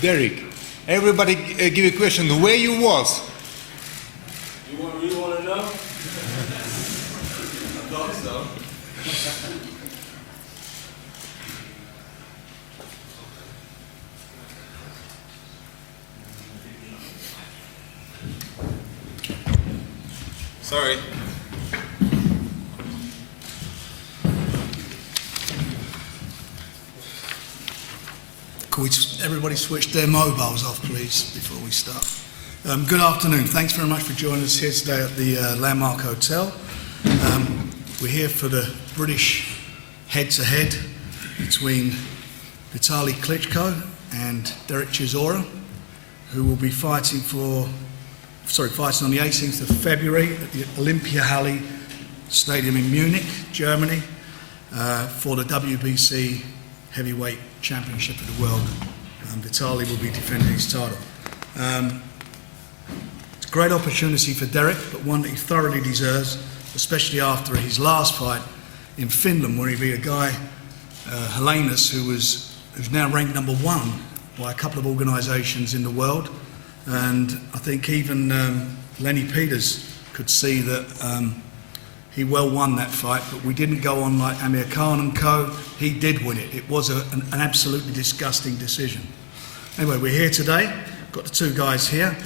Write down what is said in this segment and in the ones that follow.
Dereck, everybody give a question. Where you was? You really want to know? I thought so. Sorry. Could everybody switch their mobiles off, please, before we start? Good afternoon. Thanks very much for joining us here today at the Landmark Hotel. We're here for the British head-to-head between Vitali Klitschko and Dereck Chisora, who will be fighting on the 18th of February at the Olympiahalle Stadium in Munich, Germany, for the WBC Heavyweight Championship of the World. Vitali will be defending his title. It's a great opportunity for Dereck, but one that he thoroughly deserves, especially after his last fight in Finland, where he beat a guy, Helenius, who's now ranked #1 by a couple of organisations in the world. And I think even Lenny Peters could see that he well won that fight, but we didn't go on like Amir Khan and co. He did win it. It was an absolutely disgusting decision. Anyway, we're here today. Got the two guys here.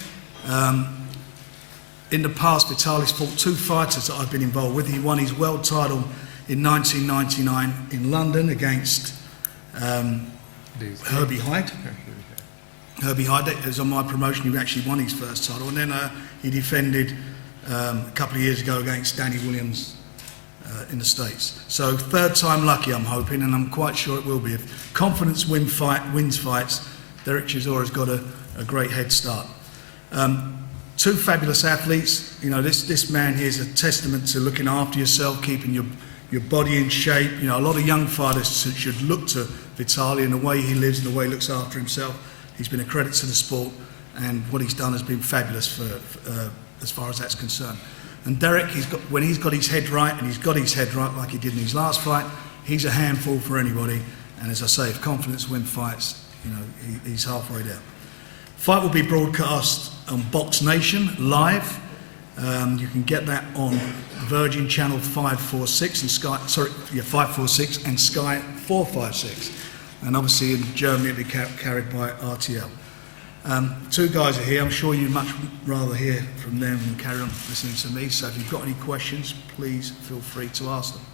In the past, Vitali's fought two fighters that I've been involved with. He won his world title in 1999 in London against Herbie Hyde. Herbie Hyde, that was on my promotion. He actually won his first title, and then he defended a couple of years ago against Danny Williams in the States. So third time lucky, I'm hoping, and I'm quite sure it will be. If confidence wins fights, Dereck Chisora's got a great head start. Two fabulous athletes. You know, this man here is a testament to looking after yourself, keeping your body in shape. You know, a lot of young fighters should look to Vitali and the way he lives and the way he looks after himself. He's been a credit to the sport, and what he's done has been fabulous for as far as that's concerned. And Dereck, when he's got his head right, and he's got his head right like he did in his last fight, he's a handful for anybody. And as I say, if confidence wins fights, you know, he's halfway there. Fight will be broadcast on Box Nation live. You can get that on Virgin Channel 546 and Sky 546 and Sky 456. And obviously in Germany it'll be carried by RTL. Two guys are here. I'm sure you'd much rather hear from them than carry on listening to me. So if you've got any questions, please feel free to ask them.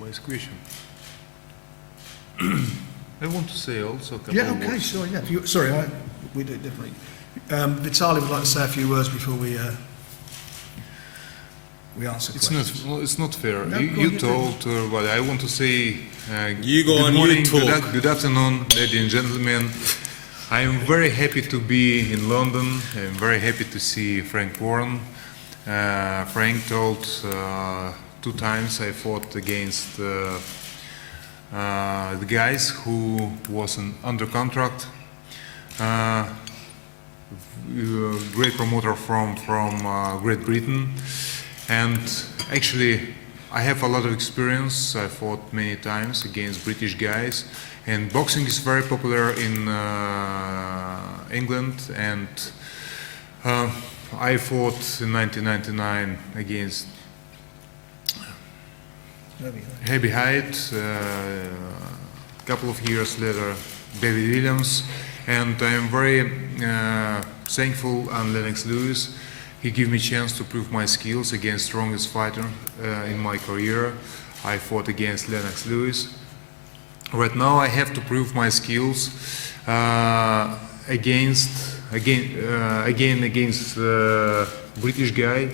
Last question. I want to say also a couple Yeah, of okay, words. sure, yeah. We do it differently. Vitali would like to say a few words before we answer questions. It's not fair. No, you told everybody. I want to say You go good on, morning, you talk. good afternoon, ladies and gentlemen. I am very happy to be in London. I'm very happy to see Frank Warren. Frank told 2 times I fought against the guys who was under contract. Great promoter from Great Britain, and actually I have a lot of experience. I fought many times against British guys, and boxing is very popular in England, and I fought in 1999 against Herbie Hyde, a couple of years later David Williams, and I am very thankful on Lennox Lewis. He gave me a chance to prove my skills against strongest fighter in my career. I fought against Lennox Lewis. Right now I have to prove my skills against British guy.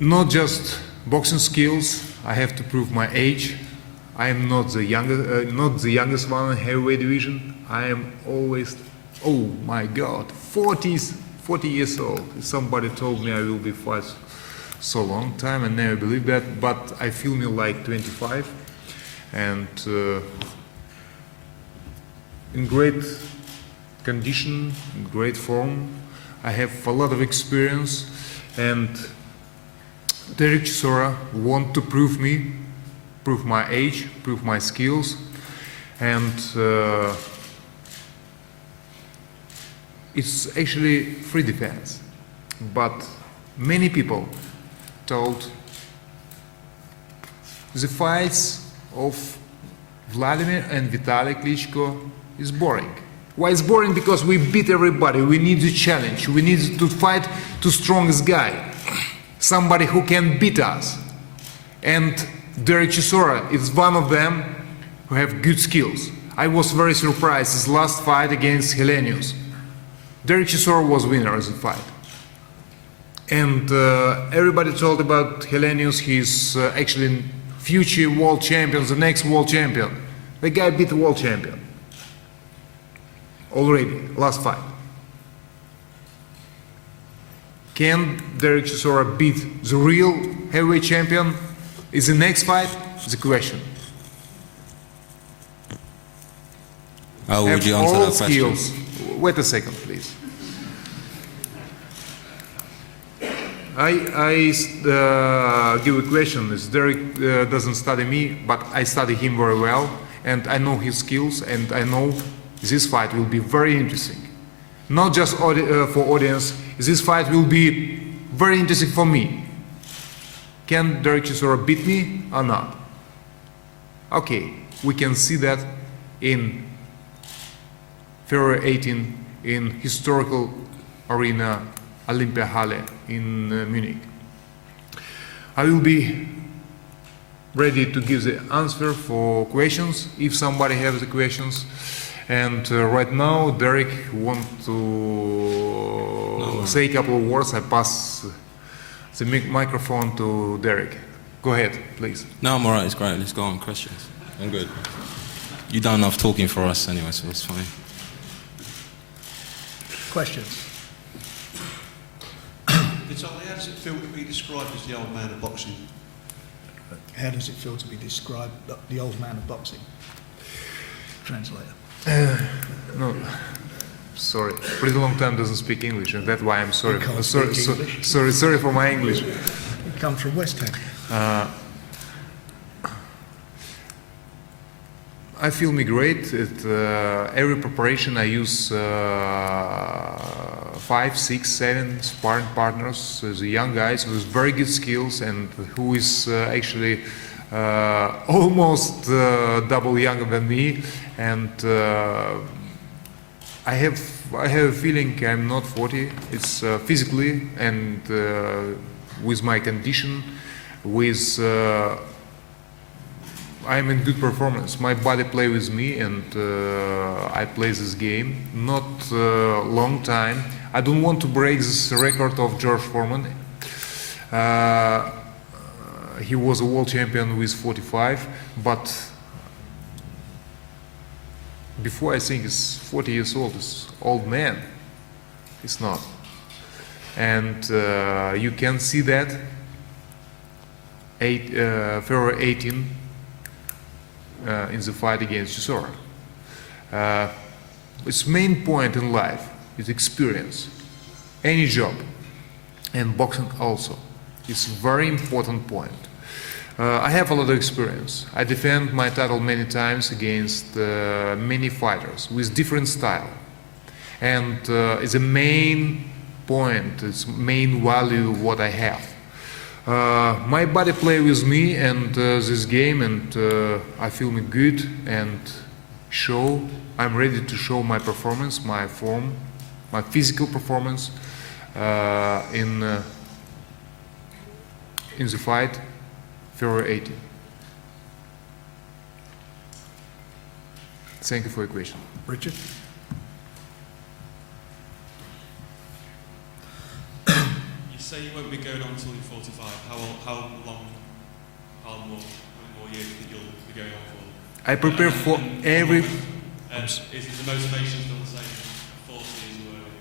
Not just boxing skills. I have to prove my age. I am not the youngest one in heavyweight division. I am always, oh my God, 40 years old. Somebody told me I will be fight so long time. I never believed that, but I feel me like 25, and in great condition, in great form. I have a lot of experience, and Dereck Chisora want to prove me prove my age, prove my skills, and it's actually free defense. But many people told the fights of Vladimir and Vitali Klitschko is boring. Why it's boring? Because we beat everybody. We need the challenge. We need to fight the strongest guy, somebody who can beat us. And Dereck Chisora is one of them who have good skills. I was very surprised his last fight against Hellenius. Dereck Chisora was winner of the fight. And everybody told about Hellenius, he's actually future world champion, the next world champion. The guy beat the world champion. Already, last fight. Can Dereck Chisora beat the real heavyweight champion? Is the next fight the question. How would you answer that question? Skills. Wait a second, please. I give a question. Dereck doesn't study me, but I study him very well, and I know his skills, and I know this fight will be very interesting. Not just for audience, this fight will be very interesting for me. Can Dereck Chisora beat me or not? Okay, we can see that in February 18 in historical arena Olympia Halle in Munich. I will be ready to give the answer for questions if somebody has the questions. And right now, Dereck wants to say a couple of words. I pass the microphone to Dereck. Go ahead, please. No, I'm alright, it's great. Let's go on, questions. I'm good. You've done enough talking for us anyway, so it's fine. Questions? Vitali, how does it feel to be described as the old man of boxing? How does it feel to be described the old man of boxing? Translator. No, sorry. Pretty long time doesn't speak English, and that's why I'm sorry. You can't Sorry, speak English. sorry for my English. You come from West Ham. I feel me great. Every preparation I use 5, 6, 7 sparring partners, the young guys with very good skills and who is actually almost double younger than me. And I have a feeling I'm not 40. It's physically and with my condition, with I'm in good performance. My body play with me, and I play this game. Not long time. I don't want to break this record of George Foreman. He was a world champion with 45, but before I think he's 40 years old. He's old man. He's not, and you can see that. February 18. In the fight against Chisora. Its main point in life is experience. Any job, and boxing also, is a very important point. I have a lot of experience. I defend my title many times against many fighters with different style. And it's a main point, it's main value what I have. My body play with me and this game, and I feel me good and I'm ready to show my performance, my form, my physical performance in the fight February 18. Thank you for your question. Richard? You say you won't be going on until you're 45. How more years that you'll be going on for? I prepare for every... Is the motivation still the same? 40 as you were when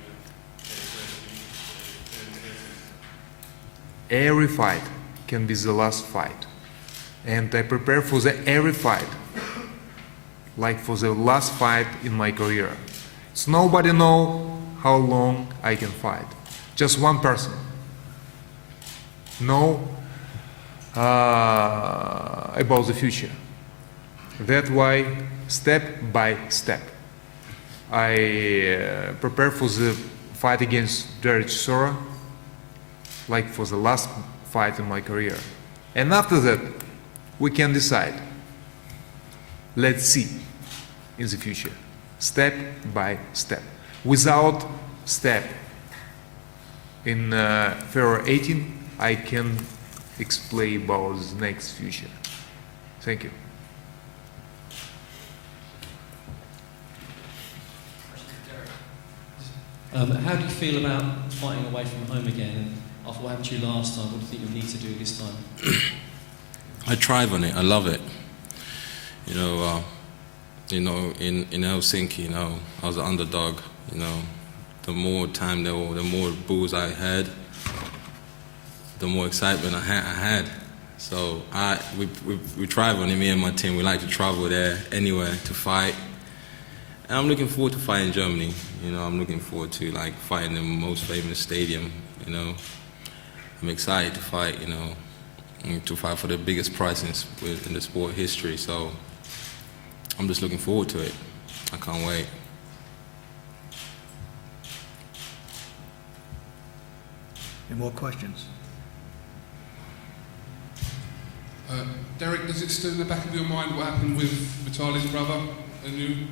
you were Every fight can be the last fight. And I prepare for every fight, like for the last fight in my career. So nobody know how long I can fight. Just one person. No, about the future. That's why, step by step, I prepare for the fight against Dereck Chisora, like for the last fight in my career. And after that, we can decide. Let's see in the future, step by step. Without step in February 18, I can explain about the next future. Thank you. How do you feel about fighting away from home again? And after what happened to you last time, what do you think you'll need to do this time? I thrive on it. I love it. In Helsinki, I was an underdog. The more time there were, the more bulls I had, the more excitement I had. So we thrive on it. Me and my team, we like to travel there anywhere to fight. And I'm looking forward to fighting Germany. I'm looking forward to fighting the most famous stadium. I'm excited to fight. To fight for the biggest prize in the sport history. So I'm just looking forward to it. I can't wait. Any more questions? Dereck, does it still in the back of your mind what happened with Vitali's brother and you?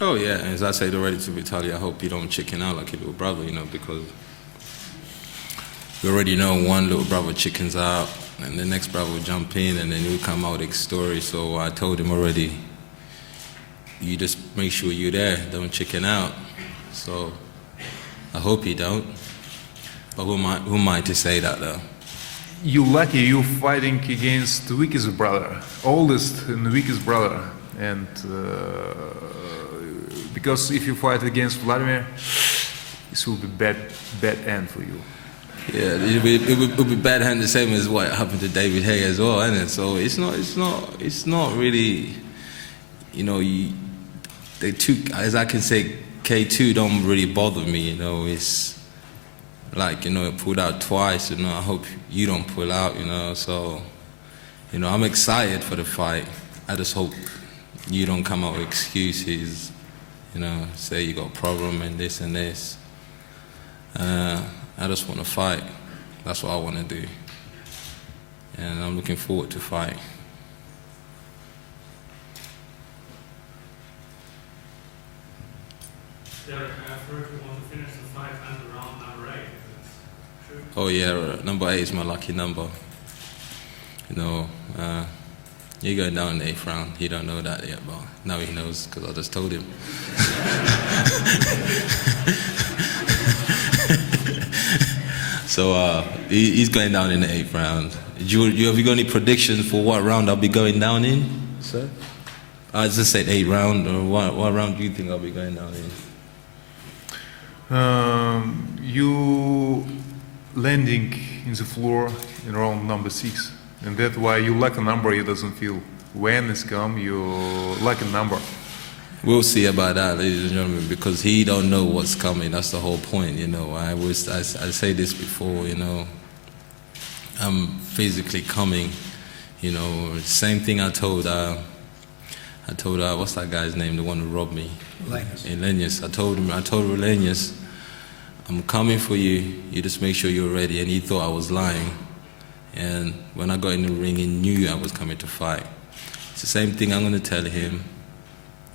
Oh yeah, as I said already to Vitali, I hope you don't chicken out like your little brother, because we already know one little brother chickens out, and the next brother will jump in, and then he'll come out with a story. So I told him already, you just make sure you're there, don't chicken out. So I hope you don't. But who am I to say that though? You lucky you fighting against the weakest brother, oldest and weakest brother, and because if you fight against Vladimir, this will be bad end for you. Yeah, it would be bad hand the same as what happened to David Hay as well, isn't it? So it's not really, they took, as I can say, K2 don't really bother me, it's like, it pulled out twice, I hope you don't pull out, so, I'm excited for the fight. I just hope you don't come out with excuses, say you got a problem and this and this. I just want to fight. That's what I want to do. And I'm looking forward to fight. Dereck, I've heard you want to finish the fight around number 8. Is that true? Oh yeah, number 8 is my lucky number. You're going down in the 8th round. He don't know that yet, but now he knows because I just told him. So he's going down in the 8th round. Have you got any predictions for what round I'll be going down in, sir? I just said 8th round, or what round do you think I'll be going down in? You landing in the floor in round number 6, and that's why you like a number. You doesn't feel when it's come. You like a number. We'll see about that, ladies and gentlemen, because he don't know what's coming. That's the whole point, I say this before, I'm physically coming, Same thing I told what's that guy's name, the one who robbed me? Elenius. I told Elenius, I'm coming for you. You just make sure you're ready. And he thought I was lying. And when I got in the ring, he knew I was coming to fight. It's the same thing I'm going to tell him.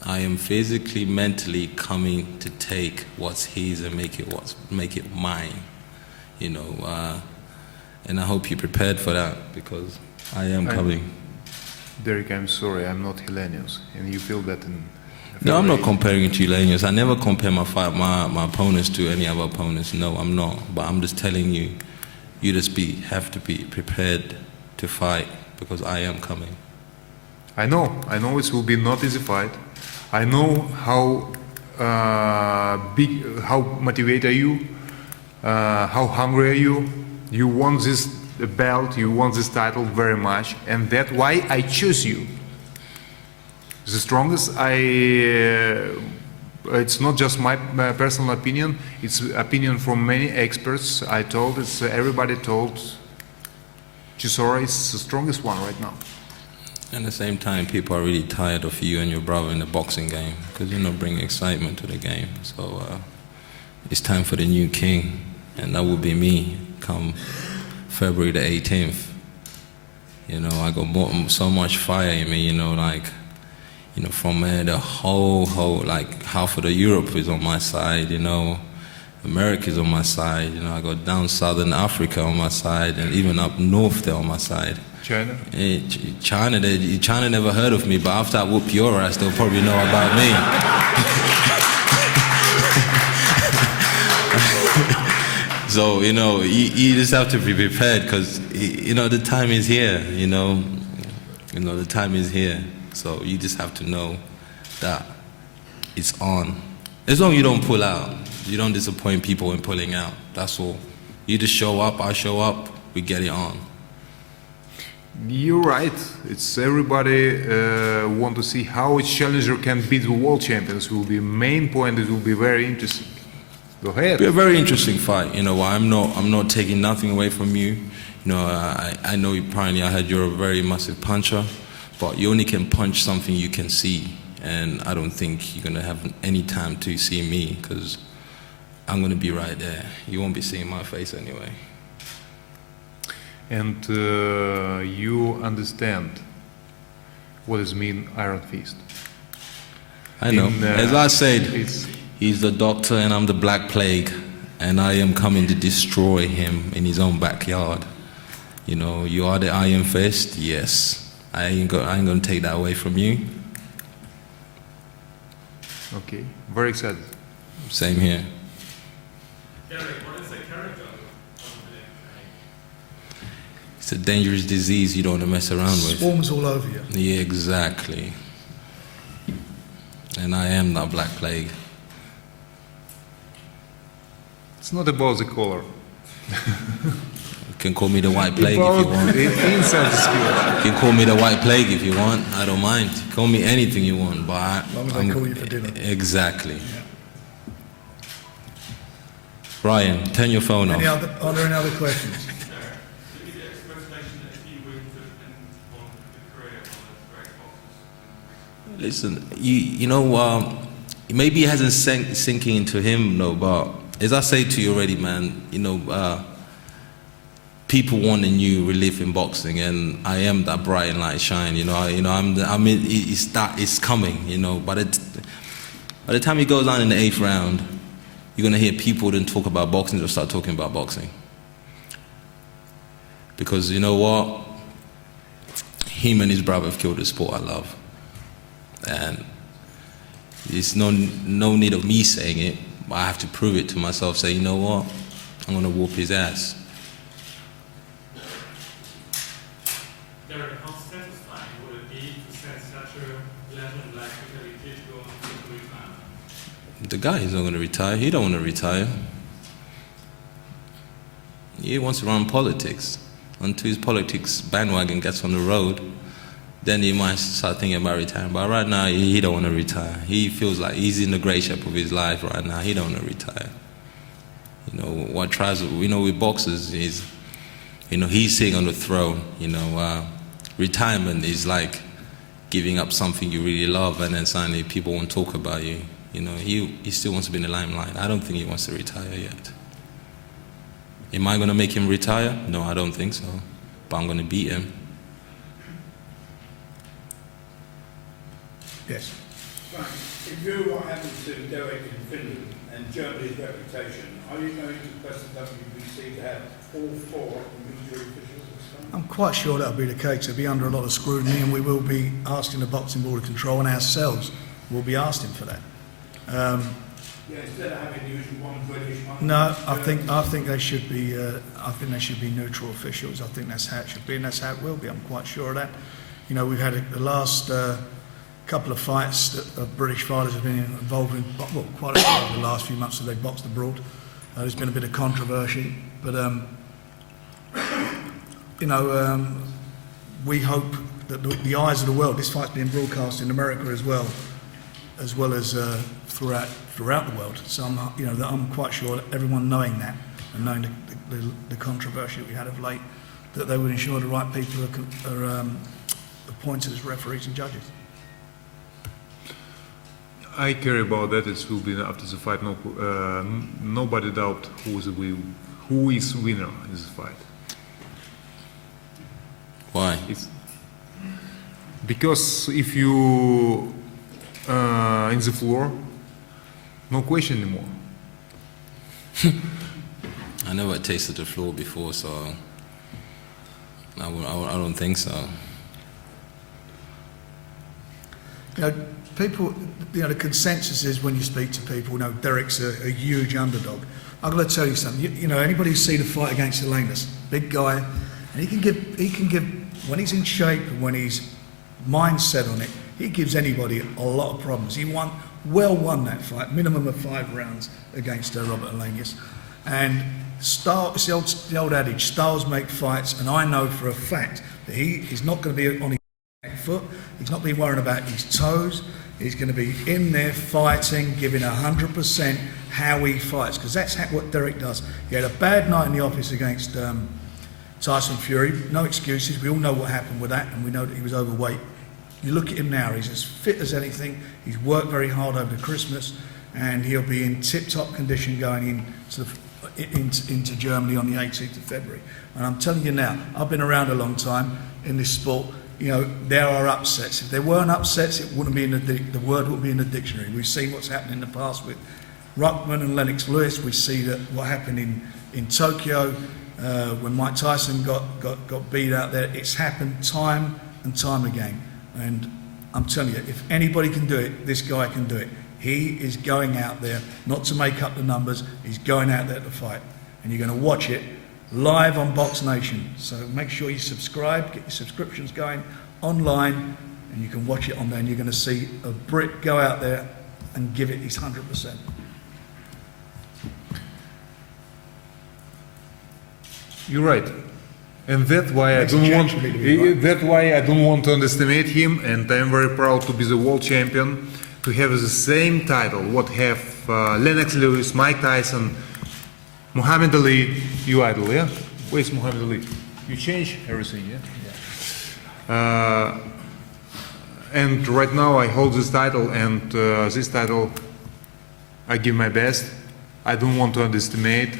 I am physically, mentally coming to take what's his and make it mine, and I hope you're prepared for that because I am coming. Dereck, I'm sorry, I'm not Hellenius, and you feel that in... No, I'm not comparing it to Hellenius. I never compare my opponents to any other opponents. No, I'm not. But I'm just telling you, you just have to be prepared to fight because I am coming. I know it will be not easy fight. I know how how motivated are you, how hungry are you. You want this belt, you want this title very much, and that's why I choose you. The strongest, it's not just my personal opinion, it's opinion from many experts. Everybody told Chisora is the strongest one right now. At the same time, people are really tired of you and your brother in the boxing game because you're not bringing excitement to the game. So it's time for the new king, and that will be me come February the 18th. You know, I got so much fire in me, you know, like, you know, from the whole, like half of the Europe is on my side, you know, America is on my side, you know, I got down Southern Africa on my side, and even up north there on my side. China? China never heard of me, but after I whoop your ass, they'll probably know about me. So, you know, you just have to be prepared because, you know, the time is here, you know, the time is here. So you just have to know that it's on. As long as you don't pull out, you don't disappoint people when pulling out, that's all. You just show up, I show up, we get it on. You're right. It's everybody want to see how a challenger can beat the world champions. Will be main point. It will be very interesting. Go ahead. It'll be a very interesting fight. You know, I'm not taking nothing away from you. You know, I know apparently I heard you're a very massive puncher, but you only can punch something you can see, and I don't think you're gonna have any time to see me because I'm gonna be right there. You won't be seeing my face anyway. And you understand what does mean Iron Fist? I know. As I said, he's the doctor and I'm the Black Plague, and I am coming to destroy him in his own backyard. You know, you are the Iron Fist, yes. I ain't gonna take that away from you. Okay, very excited. Same here. Dereck, what is the character of It's a dangerous disease you don't want to mess around with. Swarms all over you. Yeah, exactly. And I am that Black Plague. It's not about the color. You can call me the White Plague if you want. Inside the skill. You can call me the White Plague if you want. I don't mind. Call me anything you want, but As long as they call you for dinner. Exactly. Brian, turn your phone off. Are there any other questions? Is the expectation that if you were to end on the career of the great boxers? Listen, you know, maybe it hasn't sinking into him, no, but as I say to you already, man, you know, people want a new relief in boxing, and I am that bright and light shine. You know, it's coming. You know, by the time he goes on in the 8th round, you're gonna hear people then talk about boxing. They'll start talking about boxing because you know what, him and his brother have killed the sport I love, and there's no need of me saying it. But I have to prove it to myself. Say, you know what, I'm gonna whoop his ass. Dereck, how satisfying would it be to set such a legend like Vitali Klitschko until retirement? The guy is not going to retire. He don't want to retire. He wants to run politics. Until his politics bandwagon gets on the road, then he might start thinking about retiring. But right now, he don't want to retire. He feels like he's in the great shape of his life right now. He don't want to retire. You know, what tries, you know, with boxers is, you know, he's sitting on the throne. You know, retirement is like giving up something you really love, and then suddenly people won't talk about you. You know, he still wants to be in the limelight. I don't think he wants to retire yet. Am I going to make him retire? No, I don't think so. But I'm going to beat him. Yes. Right. In view of what happened to Dereck in Finland and Germany's reputation, are you going to press the WBC to have all 4 military officials this time? I'm quite sure that'll be the case. They'll be under a lot of scrutiny, and we will be asking the Boxing Board of Control, and ourselves will be asking for that. Instead of having the usual one British, one No, I think they should be. I think they should be neutral officials. I think that's how it should be, and that's how it will be. I'm quite sure of that. You know, we've had the last couple of fights that British fighters have been involved in. Well, quite a few over the last few months that they've boxed abroad. There's been a bit of controversy, but you know, we hope that the eyes of the world. This fight's being broadcast in America as well as throughout the world. So I'm quite sure that everyone knowing that and knowing the controversy we had of late, that they would ensure the right people are appointed as referees and judges. I care about that. It will be after the fight. No, nobody doubt who is winner in this fight. Why? Because if you in the floor, no question anymore. I never tasted the floor before, so I don't think so. You know, people, you know, the consensus is when you speak to people, you know, Dereck's a huge underdog. I've got to tell you something. You know, anybody who's seen a fight against Elenas, big guy, and he can give when he's in shape and when he's mindset on it, he gives anybody a lot of problems. He won that fight, minimum of 5 rounds against Robert Elenas. And it's the old adage, styles make fights, and I know for a fact that he's not going to be on his back foot, he's not be worrying about his toes, he's going to be in there fighting, giving 100% how he fights, because that's what Dereck does. He had a bad night in the office against Tyson Fury, no excuses, we all know what happened with that, and we know that he was overweight. You look at him now, he's as fit as anything, he's worked very hard over the Christmas, and he'll be in tip-top condition going into Germany on the 18th of February. And I'm telling you now, I've been around a long time in this sport, you know, there are upsets. If there weren't upsets, it wouldn't be in the word wouldn't be in the dictionary. We've seen what's happened in the past with Ruckman and Lennox Lewis. We see that what happened in Tokyo when Mike Tyson got beat out there. It's happened time and time again. And I'm telling you, if anybody can do it, this guy can do it. He is going out there, not to make up the numbers, he's going out there to fight. And you're going to watch it live on Box Nation. So make sure you subscribe, get your subscriptions going online, and you can watch it on there, and you're going to see a Brit go out there and give it his 100%. You're right. And that's why I don't want to underestimate him, and I'm very proud to be the world champion, to have the same title what have Lennox Lewis, Mike Tyson, Muhammad Ali, you idol, yeah? Where's Muhammad Ali? You change everything, yeah? And right now I hold this title, and this title I give my best. I don't want to underestimate.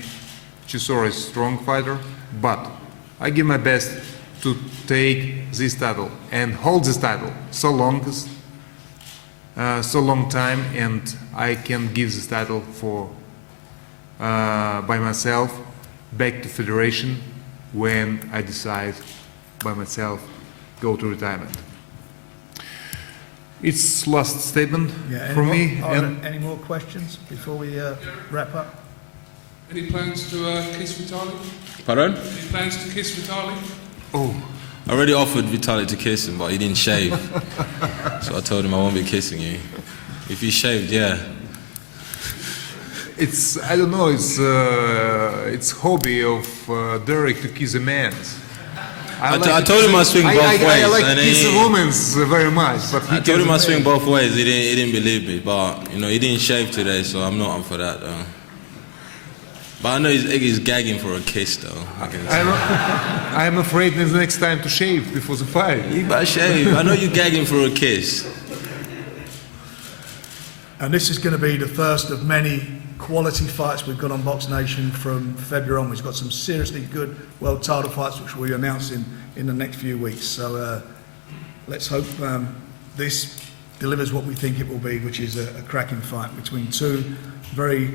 Chisora is a strong fighter, but I give my best to take this title and hold this title so long time, and I can give this title for by myself back to federation when I decide by myself go to retirement. It's last statement from me. Any more questions before we wrap up? Any plans to kiss Vitali? Pardon? Any plans to kiss Vitali? Oh, I already offered Vitali to kiss him, but he didn't shave. So I told him I won't be kissing you. If he shaved, yeah. I don't know, it's hobby of Dereck to kiss a man. I told him I swing both ways. I like to kiss a woman very much, but I told him I swing both ways. He didn't believe me, but you know he didn't shave today, so I'm not up for that though. But I know he's gagging for a kiss though. I'm afraid the next time to shave before the fight. You better shave. I know you're gagging for a kiss. And this is going to be the first of many quality fights we've got on Box Nation from February on. We've got some seriously good world title fights which we'll be announcing in the next few weeks. So let's hope this delivers what we think it will be, which is a cracking fight between two very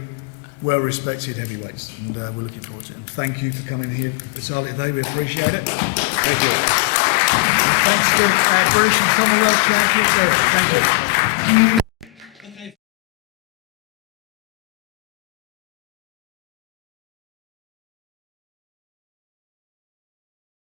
well-respected heavyweights. And we're looking forward to it. And thank you for coming here, Vitali, today. We appreciate it. Thank you. And thanks to our British and Commonwealth champions there. Thank you.